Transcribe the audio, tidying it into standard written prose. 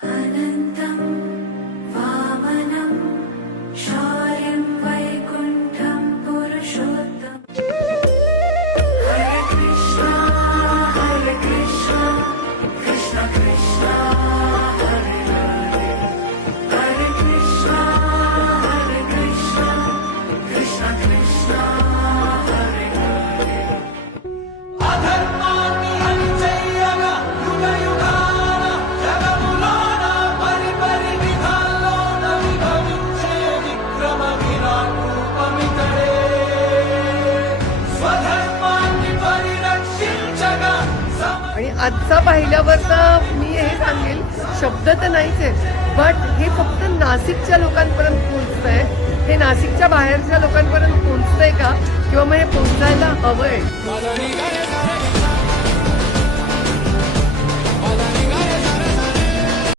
अनन्तं वामनं शौर्यं वैकुण्ठं पुरुषोत्तमम् हरे कृष्णा कृष्ण कृष्ण हरे हरे हरे कृष्णा कृष्ण कृष्ण हरे हरे अधर्माన్ని అణిచేయగా యుగయుగాన జగములోన పరిపరి విధాల్లోన విభవించే విక్రమ విరాట్ రూపమితడే స్వధర్మాన్ని పరిరక్షించగా आणि आजचा पाहिल्यावर तर मी हे सांगेल, शब्द तर नाहीच आहे, बट हे फक्त नाशिकच्या लोकांपर्यंत पोहोचतंय. हे नाशिकच्या बाहेरच्या लोकांपर्यंत पोहोचतंय का, किंवा मग हे पोहोचायला हवंय.